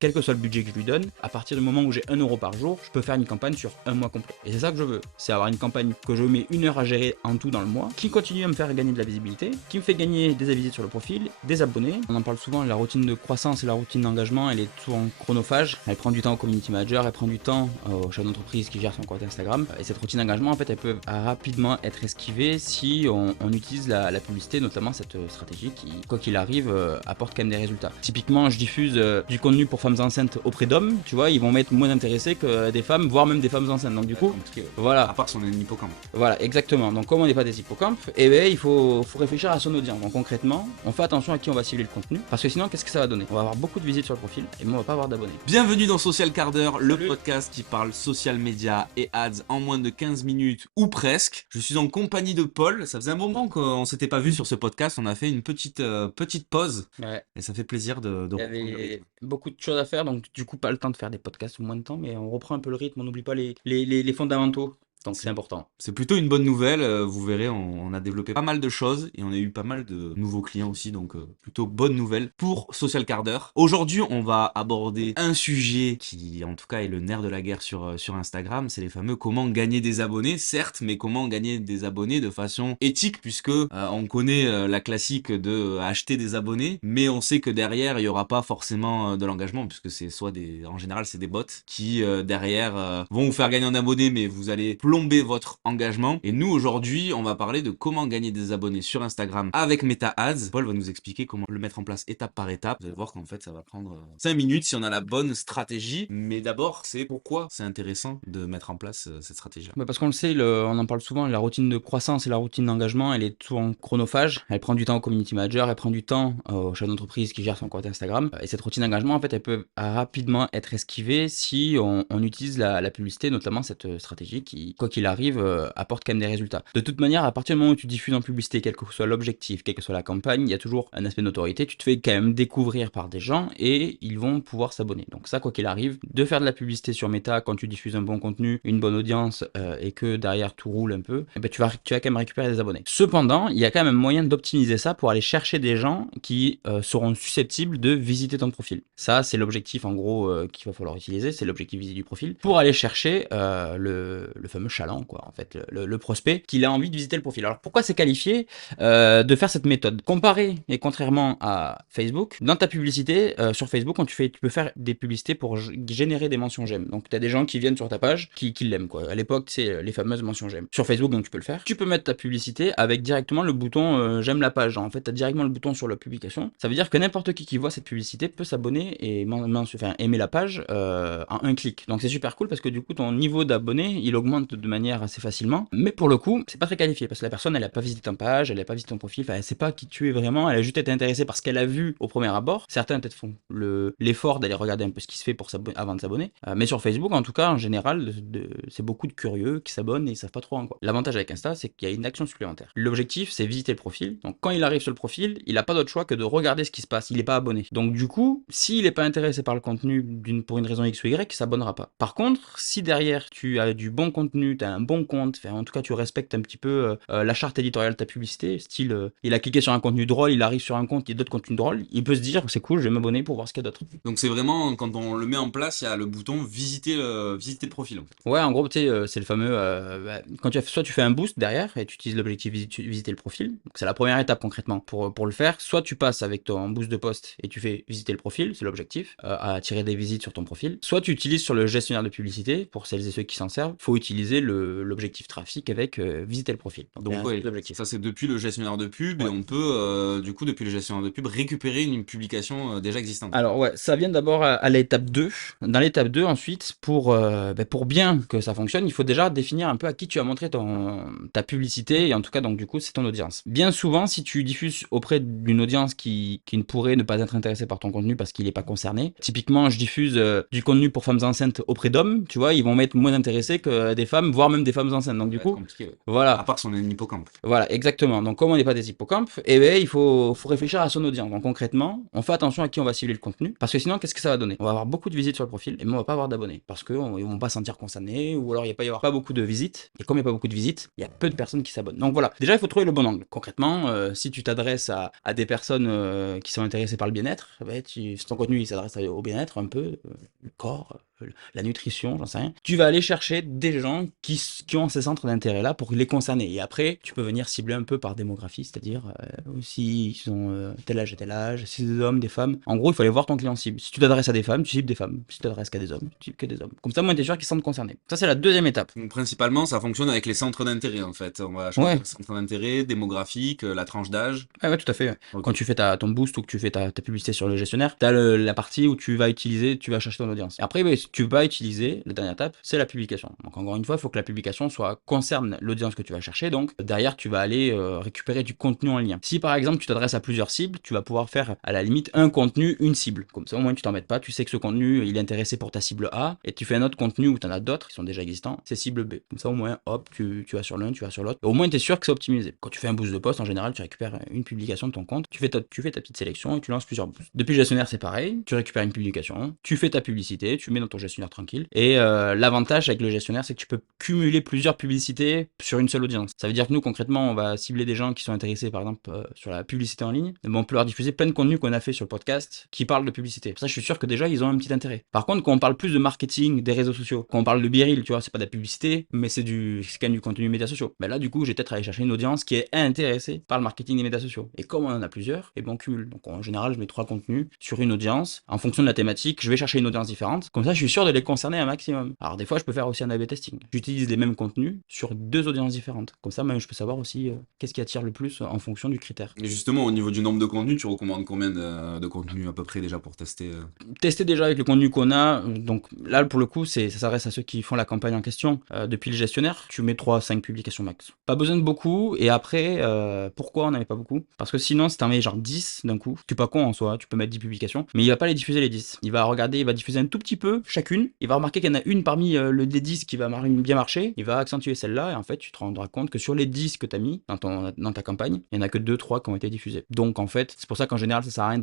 quel que soit le budget que je lui donne, à partir du moment où j'ai 1 € par jour, je peux faire une campagne sur un mois complet. Et c'est ça que je veux, c'est avoir une campagne que je mets 1 heure à gérer en tout dans le mois, qui continue à me faire gagner de la visibilité, qui me fait gagner des visites sur le profil, des abonnés. On en parle souvent, la routine de croissance et la routine d'engagement, elle est souvent chronophage. Elle prend du temps au community manager, elle prend du temps au chef d'entreprise qui gère son compte Instagram. Et cette routine d'engagement, en fait, elle peut rapidement être esquivée si on utilise la publicité, notamment cette stratégie qui, quoi qu'il arrive, apporte quand même des résultats. Typiquement, je diffuse du contenu pour femmes enceintes auprès d'hommes, tu vois, ils vont m'être moins intéressés que des femmes, voire même des femmes enceintes. Donc du coup, voilà. À part si on est un hippocampe. Voilà, exactement. Donc comme on n'est pas des hippocampes, eh ben, il faut réfléchir à son audience. Donc concrètement, on fait attention à qui on va cibler le contenu, parce que sinon, qu'est-ce que ça va donner? On va avoir beaucoup de visites sur le profil, et moi, on va pas avoir d'abonnés. Bienvenue dans Social Quart d'heure, le podcast qui parle social media et ads en moins de 15 minutes ou presque. Je suis en compagnie de Paul. Ça faisait un moment qu'on s'était pas vu sur ce podcast. On a fait une petite pause. Ouais. Et ça fait plaisir de Il y avait beaucoup de choses à faire, donc du coup, pas le temps de faire des podcasts ou moins de temps, mais on reprend un peu le rythme, on n'oublie pas les fondamentaux. Donc c'est important. C'est plutôt une bonne nouvelle, vous verrez, on a développé pas mal de choses et on a eu pas mal de nouveaux clients aussi, donc plutôt bonne nouvelle pour Social Quart d'heure. Aujourd'hui, on va aborder un sujet qui, en tout cas, est le nerf de la guerre sur Instagram, c'est les fameux comment gagner des abonnés, certes, mais comment gagner des abonnés de façon éthique, puisque on connaît la classique de acheter des abonnés, mais on sait que derrière, il n'y aura pas forcément de l'engagement, puisque c'est soit en général, c'est des bots qui, derrière, vont vous faire gagner un abonné, mais vous allez plomber votre engagement. Et nous, aujourd'hui, on va parler de comment gagner des abonnés sur Instagram avec Meta Ads. Paul va nous expliquer comment le mettre en place étape par étape. Vous allez voir qu'en fait, ça va prendre 5 minutes si on a la bonne stratégie. Mais d'abord, c'est pourquoi c'est intéressant de mettre en place cette stratégie. Bah parce qu'on le sait, on en parle souvent, la routine de croissance et la routine d'engagement, elle est souvent chronophage. Elle prend du temps au community manager, elle prend du temps au chef d'entreprise qui gère son compte Instagram. Et cette routine d'engagement, en fait, elle peut rapidement être esquivée si on utilise la publicité, notamment cette stratégie qui, quoi qu'il arrive, apporte quand même des résultats. De toute manière, à partir du moment où tu diffuses en publicité, quel que soit l'objectif, quelle que soit la campagne, il y a toujours un aspect de notoriété. Tu te fais quand même découvrir par des gens et ils vont pouvoir s'abonner. Donc ça, quoi qu'il arrive, de faire de la publicité sur Meta quand tu diffuses un bon contenu, une bonne audience et que derrière tout roule un peu, eh ben, tu vas quand même récupérer des abonnés. Cependant, il y a quand même un moyen d'optimiser ça pour aller chercher des gens qui seront susceptibles de visiter ton profil. Ça, c'est l'objectif en gros qu'il va falloir utiliser, c'est l'objectif visite du profil, pour aller chercher le fameux chaland, quoi, en fait, le prospect qui a envie de visiter le profil. Alors pourquoi c'est qualifié de faire cette méthode? Comparé et contrairement à Facebook, dans ta publicité sur Facebook, quand tu peux faire des publicités pour générer des mentions j'aime. Donc tu as des gens qui viennent sur ta page qui l'aiment, quoi. À l'époque, c'est les fameuses mentions j'aime. Sur Facebook, donc tu peux le faire. Tu peux mettre ta publicité avec directement le bouton j'aime la page. En fait, tu as directement le bouton sur la publication. Ça veut dire que n'importe qui voit cette publicité peut s'abonner et aimer la page en un clic. Donc c'est super cool parce que du coup, ton niveau d'abonnés, il augmente de manière assez facilement. Mais pour le coup, c'est pas très qualifié parce que la personne, elle a pas visité ta page, elle a pas visité ton profil, enfin, elle sait pas qui tu es vraiment, elle a juste été intéressée par ce qu'elle a vu au premier abord. Certains peut-être font l'effort d'aller regarder un peu ce qui se fait avant de s'abonner. Mais sur Facebook, en tout cas, en général, c'est beaucoup de curieux qui s'abonnent et ils savent pas trop en quoi. L'avantage avec Insta, c'est qu'il y a une action supplémentaire. L'objectif, c'est visiter le profil. Donc quand il arrive sur le profil, il a pas d'autre choix que de regarder ce qui se passe. Il est pas abonné. Donc du coup, s'il est pas intéressé par le contenu pour une raison X ou Y, il s'abonnera pas. Par contre, si derrière tu as du bon contenu, tu as un bon compte, enfin, en tout cas tu respectes un petit peu la charte éditoriale de ta publicité, style il a cliqué sur un contenu drôle, il arrive sur un compte, il y a d'autres contenus drôles, il peut se dire c'est cool, je vais m'abonner pour voir ce qu'il y a d'autre. Donc c'est vraiment, quand on le met en place, il y a le bouton visiter le profil en fait. Ouais, en gros, tu sais, c'est le fameux. Quand soit tu fais un boost derrière et tu utilises l'objectif visiter le profil. Donc c'est la première étape concrètement pour le faire. Soit tu passes avec ton boost de poste et tu fais visiter le profil, c'est l'objectif, à attirer des visites sur ton profil. Soit tu utilises sur le gestionnaire de publicité, pour celles et ceux qui s'en servent, il faut utiliser l'objectif trafic avec visiter le profil. Donc ouais, ça c'est depuis le gestionnaire de pub et on peut du coup depuis le gestionnaire de pub récupérer une publication déjà existante. Alors ouais, ça vient d'abord à l'étape 2. Dans l'étape 2, ensuite, pour bien que ça fonctionne, il faut déjà définir un peu à qui tu as montré ta publicité, et en tout cas, donc du coup, c'est ton audience. Bien souvent, si tu diffuses auprès d'une audience qui ne pourrait ne pas être intéressée par ton contenu parce qu'il n'est pas concerné, typiquement, je diffuse du contenu pour femmes enceintes auprès d'hommes, tu vois, ils vont m'être moins intéressés que des femmes, femmes, voire même des femmes enceintes. Donc Ça du va être coup, compliqué, ouais. voilà. À part si on est un hippocampe. Voilà, exactement. Donc, comme on n'est pas des hippocampes, eh ben, il faut réfléchir à son audience. Donc, concrètement, on fait attention à qui on va cibler le contenu, parce que sinon, qu'est-ce que ça va donner? On va avoir beaucoup de visites sur le profil, et mais on va pas avoir d'abonnés, parce qu'ils vont pas se sentir concernés, ou alors il va y avoir pas beaucoup de visites, et comme il n'y a pas beaucoup de visites, il y a peu de personnes qui s'abonnent. Donc voilà, déjà, il faut trouver le bon angle. Concrètement, si tu t'adresses à des personnes qui sont intéressées par le bien-être, eh ben, si ton contenu il s'adresse au bien-être un peu, le corps, la nutrition, j'en sais rien, tu vas aller chercher des gens qui ont ces centres d'intérêt-là pour les concerner. Et après, tu peux venir cibler un peu par démographie, c'est-à-dire s'ils sont tel âge, si c'est des hommes, des femmes. En gros, il faut aller voir ton client cible. Si tu t'adresses à des femmes, tu cibles des femmes. Si tu t'adresses qu'à des hommes, tu cibles que des hommes. Comme ça, moi, tu es sûr qu'ils se sentent concernés. Ça, c'est la deuxième étape. Donc, principalement, ça fonctionne avec les centres d'intérêt, en fait. On va choisir Ouais, le centre d'intérêt, démographique, la tranche d'âge. ouais, tout à fait. Ouais. Ok. Quand tu fais ton boost ou que tu fais ta publicité sur le gestionnaire, tu as la partie où tu vas chercher ton audience. Et après, si tu vas utiliser, la dernière étape, c'est la publication. Donc encore une fois, il faut que la publication concerne l'audience que tu vas chercher. Donc derrière, tu vas aller récupérer du contenu en lien. Si par exemple, tu t'adresses à plusieurs cibles, tu vas pouvoir faire à la limite un contenu, une cible. Comme ça, au moins, tu t'embêtes pas. Tu sais que ce contenu, il est intéressé pour ta cible A. Et tu fais un autre contenu où tu en as d'autres qui sont déjà existants. C'est cible B. Comme ça, au moins, hop, tu vas sur l'un, tu vas sur l'autre. Au moins, tu es sûr que c'est optimisé. Quand tu fais un boost de poste, en général, tu récupères une publication de ton compte, tu fais ta petite sélection et tu lances plusieurs boosts. Depuis le gestionnaire, c'est pareil, tu récupères une publication, tu fais ta publicité, tu mets dans ton gestionnaire tranquille. Et l'avantage avec le gestionnaire, c'est que tu peux cumuler plusieurs publicités sur une seule audience. Ça veut dire que nous, concrètement, on va cibler des gens qui sont intéressés, par exemple, sur la publicité en ligne. Mais on peut leur diffuser plein de contenus qu'on a fait sur le podcast qui parlent de publicité. Ça, je suis sûr que déjà, ils ont un petit intérêt. Par contre, quand on parle plus de marketing, des réseaux sociaux, quand on parle de Biril, tu vois, c'est pas de la publicité, mais c'est quand même du contenu médias sociaux. Ben là, du coup, j'ai peut-être aller chercher une audience qui est intéressée par le marketing des médias sociaux. Et comme on en a plusieurs, et ben on cumule. Donc en général, je mets 3 contenus sur une audience. En fonction de la thématique, je vais chercher une audience différente. Comme ça, je suis sûr de les concerner un maximum. Alors des fois, je peux faire aussi un A/B testing. J'utilise les mêmes contenus sur 2 audiences différentes. Comme ça, même, je peux savoir aussi qu'est-ce qui attire le plus en fonction du critère. Et justement, au niveau du nombre de contenus, tu recommandes combien de contenus à peu près déjà pour tester Tester déjà avec le contenu qu'on a. Donc là, pour le coup, ça s'adresse à ceux qui font la campagne en question. Depuis le gestionnaire, tu mets 3 à 5 publications max. Pas besoin de beaucoup. Et après, pourquoi on n'en met pas beaucoup? Parce que sinon, si t'en mets genre 10 d'un coup, tu es pas con en soi, tu peux mettre 10 publications, mais il va pas les diffuser les 10. Il va regarder, il va diffuser un tout petit peu chacune. Il va remarquer qu'il y en a une parmi les 10 qui va bien marcher. Il va accentuer celle-là et en fait, tu te rendras compte que sur les 10 que tu as mis dans ta campagne, il y en a que 2, 3 qui ont été diffusés. Donc en fait, c'est pour ça qu'en général, ça sert à rien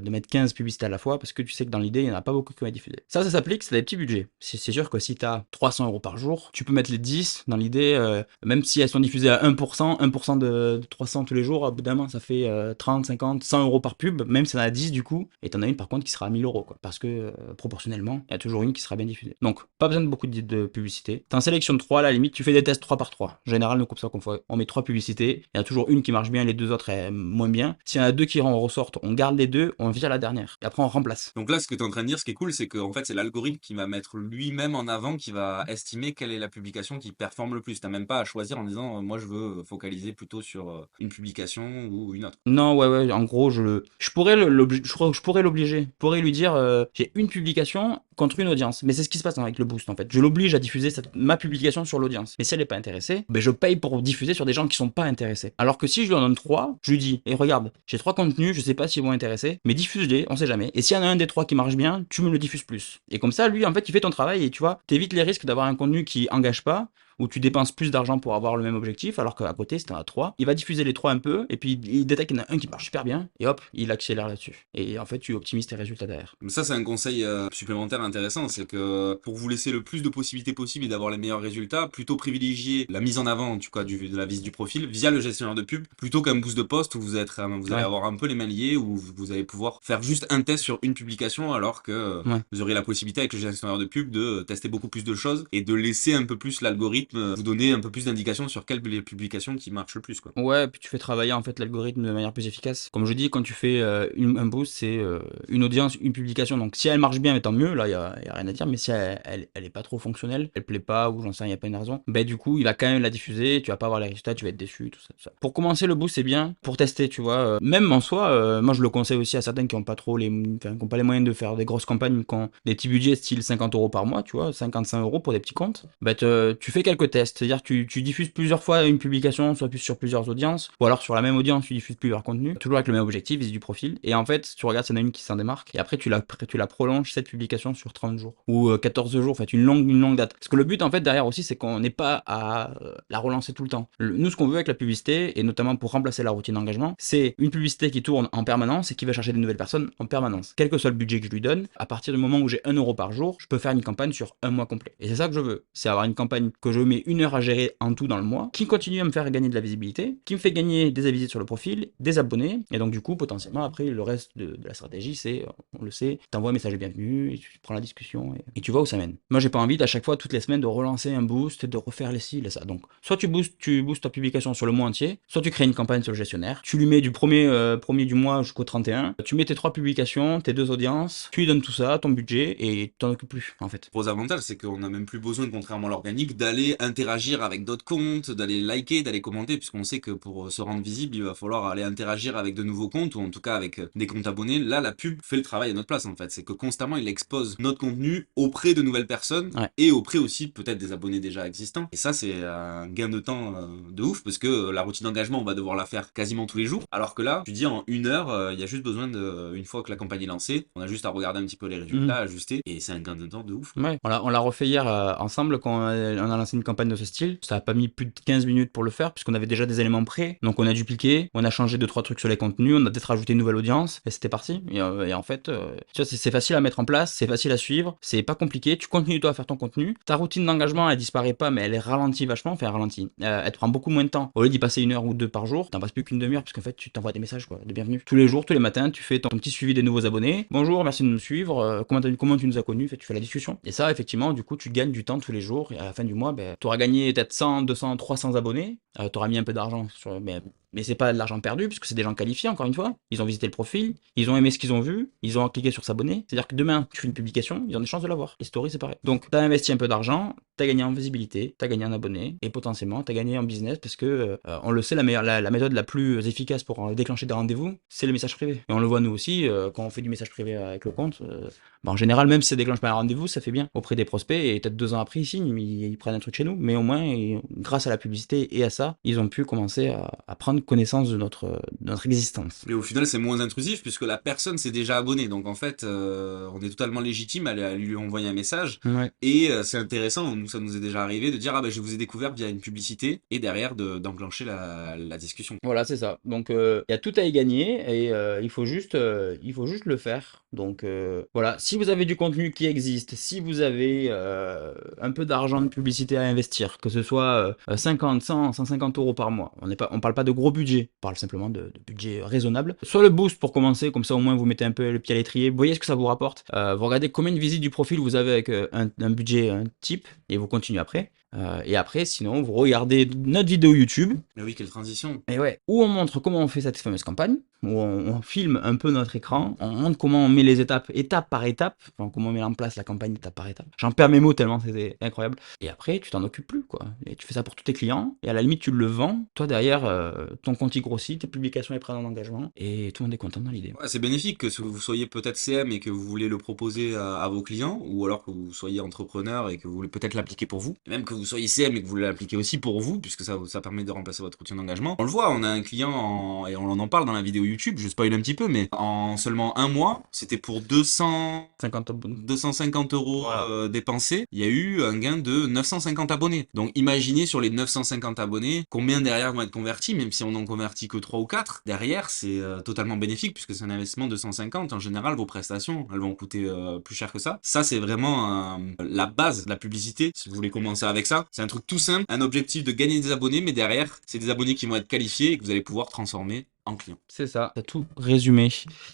de mettre 15 publicités à la fois parce que tu sais que dans l'idée, il n'y en a pas beaucoup qui vont être diffusés. Ça s'applique, c'est des petits budgets. C'est sûr que si tu as 300 € par jour, tu peux mettre les 10 dans l'idée, même si elles sont diffusées à 1% de 300 tous les jours, au bout d'un moment, ça fait 30, 50, 100 € par pub, même si on a 10 du coup, et t'en as une par contre qui sera à 1000 € quoi, parce que proportionnellement, il y a toujours une qui sera bien diffusée. Donc, pas besoin de beaucoup de publicité. T'en sélectionnes 3 à la limite, tu fais des tests 3 par 3. En général, nous, comme ça, on met 3 publicités, il y a toujours une qui marche bien, les 2 autres moins bien. S'il y en a 2 qui ressortent, on garde les 2, on vire la dernière, et après on remplace. Donc là, ce que tu es en train de dire, ce qui est cool, c'est qu'en fait, c'est l'algorithme qui va mettre lui-même en avant, qui va estimer quelle est la publication qui performe le plus. T'as même pas à choisir en disant, moi, je veux focaliser plutôt sur une publication ou une autre. Non, ouais, en gros, je pourrais je pourrais l'obliger. Je pourrais lui dire, j'ai une publication contre une audience. Mais c'est ce qui se passe avec le boost, en fait. Je l'oblige à diffuser ma publication sur l'audience. Mais si elle n'est pas intéressée, ben je paye pour diffuser sur des gens qui sont pas intéressés. Alors que si je lui en donne 3, je lui dis, et regarde, j'ai 3 contenus, je sais pas s'ils vont intéresser, mais diffuse-les, on sait jamais. Et s'il y en a un des 3 qui marche bien, tu me le diffuses plus. Et comme ça, lui, en fait, il fait ton travail et tu vois, t'évites les risques d'avoir un contenu qui engage pas, où tu dépenses plus d'argent pour avoir le même objectif, alors qu'à côté, si t'en as 3, il va diffuser les 3 un peu, et puis il détecte qu'il y en a un qui marche super bien, et hop, il accélère là-dessus. Et en fait, tu optimises tes résultats derrière. Mais ça, c'est un conseil supplémentaire intéressant, c'est que pour vous laisser le plus de possibilités possibles et d'avoir les meilleurs résultats, plutôt privilégier la mise en avant, en tout cas, de la visite du profil via le gestionnaire de pub, plutôt qu'un boost de poste où vous allez Ouais, avoir un peu les mains liées, où vous allez pouvoir faire juste un test sur une publication, alors que ouais. vous aurez la possibilité avec le gestionnaire de pub de tester beaucoup plus de choses et de laisser un peu plus l'algorithme vous donner un peu plus d'indications sur quelles les publications qui marchent le plus, quoi. Ouais, puis tu fais travailler en fait l'algorithme de manière plus efficace. Comme je dis, quand tu fais un boost, c'est une audience, une publication. Donc si elle marche bien, mais tant mieux, là, y a rien à dire. Mais si elle est pas trop fonctionnelle, elle plaît pas, ou j'en sais rien, il n'y a pas une raison, ben du coup, il va quand même la diffuser, tu vas pas avoir les résultats, tu vas être déçu, tout ça, tout ça. Pour commencer, le boost, c'est bien pour tester, tu vois. Même en soi, moi je le conseille aussi à certains qui ont pas trop qui ont pas les moyens de faire des grosses campagnes, qui ont des petits budgets style 50 € par mois, tu vois, 55 € pour des petits comptes. Ben tu fais quelques quelques tests, c'est-à-dire tu diffuses plusieurs fois une publication, soit plus sur plusieurs audiences, ou alors sur la même audience, tu diffuses plusieurs contenus, toujours avec le même objectif, visite du profil. Et en fait, tu regardes s'il y en a une qui s'en démarque, et après tu la prolonges cette publication sur 30 jours ou 14 jours, en fait, une longue date. Parce que le but en fait derrière aussi, c'est qu'on n'ait pas à la relancer tout le temps. Nous, ce qu'on veut avec la publicité, et notamment pour remplacer la routine d'engagement, c'est une publicité qui tourne en permanence et qui va chercher des nouvelles personnes en permanence. Quel que soit le budget que je lui donne, à partir du moment où j'ai 1 euro par jour, je peux faire une campagne sur un mois complet. Et c'est ça que je veux. C'est avoir une campagne que je mets 1 heure à gérer en tout dans le mois, qui continue à me faire gagner de la visibilité, qui me fait gagner des visites sur le profil, des abonnés, et donc du coup, potentiellement, après, le reste de la stratégie, c'est, on le sait, t'envoies un message de bienvenue, et tu prends la discussion, et tu vois où ça mène. Moi, j'ai pas envie à chaque fois, toutes les semaines, de relancer un boost, de refaire les ci, les ça. Donc, soit tu boostes ta publication sur le mois entier, soit tu crées une campagne sur le gestionnaire, tu lui mets du premier du mois jusqu'au 31, tu mets tes 3 publications, tes 2 audiences, tu lui donnes tout ça, ton budget, et tu t'en occupes plus, en fait. Gros avantage, c'est qu'on n'a même plus besoin, contrairement à l'organique, d'aller interagir avec d'autres comptes, d'aller liker, d'aller commenter, puisqu'on sait que pour se rendre visible, il va falloir aller interagir avec de nouveaux comptes, ou en tout cas avec des comptes abonnés. Là, la pub fait le travail à notre place, en fait. C'est que constamment, il expose notre contenu auprès de nouvelles personnes, Ouais. et auprès aussi peut-être des abonnés déjà existants. Et ça, c'est un gain de temps de ouf, parce que la routine d'engagement, on va devoir la faire quasiment tous les jours, alors que là, tu dis en 1 heure, il y a juste besoin de, une fois que la campagne est lancée, on a juste à regarder un petit peu les résultats, ajuster, et c'est un gain de temps de ouf. Ouais, on l'a refait hier ensemble quand on a lancé une campagne de ce style. Ça a pas mis plus de 15 minutes pour le faire puisqu'on avait déjà des éléments prêts. Donc on a dupliqué, on a changé 2-3 trucs sur les contenus, on a peut-être rajouté une nouvelle audience et c'était parti. Et en fait, tu vois, c'est facile à mettre en place, c'est facile à suivre, c'est pas compliqué. Tu continues toi à faire ton contenu. Ta routine d'engagement, elle disparaît pas, mais elle est ralentie vachement. Enfin, ralentie. Elle te prend beaucoup moins de temps. Au lieu d'y passer 1 heure ou 2 par jour, t'en passes plus qu'une demi-heure parce qu'en fait, tu t'envoies des messages quoi, de bienvenue. Tous les jours, tous les matins, tu fais ton petit suivi des nouveaux abonnés. Bonjour, merci de nous suivre. Comment tu nous as connus? En fait, tu fais la discussion. Et ça, effectivement, du coup, tu gagnes du temps tous les jours. Et à la fin du mois, ben, tu auras gagné peut-être 100, 200, 300 abonnés. Tu auras mis un peu d'argent sur. Mais c'est pas de l'argent perdu, puisque c'est des gens qualifiés, encore une fois. Ils ont visité le profil, ils ont aimé ce qu'ils ont vu, ils ont cliqué sur s'abonner. C'est-à-dire que demain, tu fais une publication, ils ont des chances de l'avoir. Les stories, c'est pareil. Donc, tu as investi un peu d'argent, tu as gagné en visibilité, tu as gagné en abonnés, et potentiellement, tu as gagné en business, parce que, on le sait, la méthode la plus efficace pour déclencher des rendez-vous, c'est le message privé. Et on le voit nous aussi, quand on fait du message privé avec le compte. En général, même si ça déclenche pas un rendez-vous, ça fait bien auprès des prospects, et peut-être 2 ans après, ils signent, ils prennent un truc chez nous, mais au moins, grâce à la publicité et à ça, ils ont pu commencer à prendre connaissance de notre existence. Et au final, c'est moins intrusif puisque la personne s'est déjà abonnée. Donc en fait, on est totalement légitime à lui envoyer un message. Ouais. Et c'est intéressant, nous, ça nous est déjà arrivé de dire ah ben je vous ai découvert via une publicité et derrière d'enclencher la discussion. Voilà, c'est ça. Donc, il y a tout à y gagner et il faut juste le faire. Donc, voilà. Si vous avez du contenu qui existe, si vous avez un peu d'argent de publicité à investir, que ce soit 50, 100, 150 euros par mois, on parle pas de gros budget, on parle simplement de budget raisonnable. Soit le boost pour commencer, comme ça au moins vous mettez un peu le pied à l'étrier, vous voyez ce que ça vous rapporte. Vous regardez combien de visites du profil vous avez avec un budget un type et vous continuez après. Et après, sinon, vous regardez notre vidéo YouTube. Mais oui, quelle transition. Et ouais, où on montre comment on fait cette fameuse campagne, où on filme un peu notre écran, on montre comment on met les étapes, étape par étape, enfin, comment on met en place la campagne étape par étape. J'en perds mes mots tellement c'était incroyable. Et après, tu t'en occupes plus, quoi. Et tu fais ça pour tous tes clients, et à la limite, tu le vends. Toi, derrière, ton compte y grossit, tes publications, elles prennent en engagement, et tout le monde est content dans l'idée. Ouais, c'est bénéfique que vous soyez peut-être CM et que vous voulez le proposer à vos clients, ou alors que vous soyez entrepreneur et que vous voulez peut-être l'appliquer pour vous. Et même que vous soyez CM et que vous voulez l'appliquer aussi pour vous, puisque ça permet de remplacer votre routine d'engagement. On le voit, on a un client, et on en parle dans la vidéo YouTube, je spoil un petit peu, mais en seulement un mois, c'était pour 50 abonnés. 250 euros Voilà. dépensés, il y a eu un gain de 950 abonnés. Donc imaginez sur les 950 abonnés, combien derrière vont être convertis, même si on n'en convertit que 3 ou 4. Derrière, c'est totalement bénéfique puisque c'est un investissement de 150. En général, vos prestations, elles vont coûter plus cher que ça. Ça, c'est vraiment la base de la publicité. Si vous voulez commencer avec ça, c'est un truc tout simple, un objectif de gagner des abonnés, mais derrière, c'est des abonnés qui vont être qualifiés et que vous allez pouvoir transformer en clients. C'est ça, t'as tout résumé.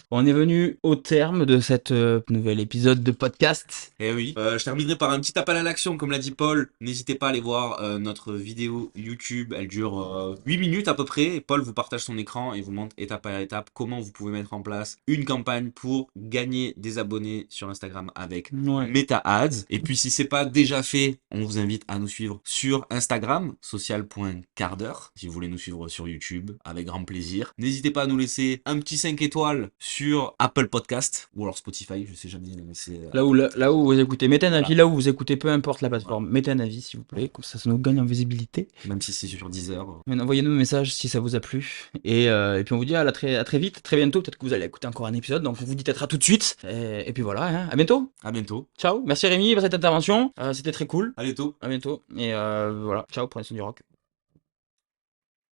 On est venu au terme de cet nouvel épisode de podcast. Eh oui. Je terminerai par un petit appel à l'action, comme l'a dit Paul. N'hésitez pas à aller voir notre vidéo YouTube. Elle dure 8 minutes à peu près. Et Paul vous partage son écran et vous montre étape par étape comment vous pouvez mettre en place une campagne pour gagner des abonnés sur Instagram avec Ouais. Meta Ads. Et puis si c'est pas déjà fait, on vous invite à nous suivre sur Instagram, social.quart d'heure. Si vous voulez nous suivre sur YouTube, avec grand plaisir. N'hésitez pas à nous laisser un petit 5 étoiles sur Apple Podcast ou alors Spotify, je sais jamais, mais c'est Là où vous écoutez, mettez un voilà. avis là où vous écoutez, peu importe la plateforme. Mettez un avis s'il vous plaît, comme ça nous gagne en visibilité. Même si c'est sur Deezer. Mais envoyez-nous un message si ça vous a plu. Et puis on vous dit à très vite, très bientôt. Peut-être que vous allez écouter encore un épisode, donc on vous dit peut-être à tout de suite. Et puis voilà, hein. À bientôt. À bientôt. Ciao. Merci Rémi pour cette intervention. C'était très cool. À bientôt. À bientôt. Et voilà. Ciao, prenez soin du rock.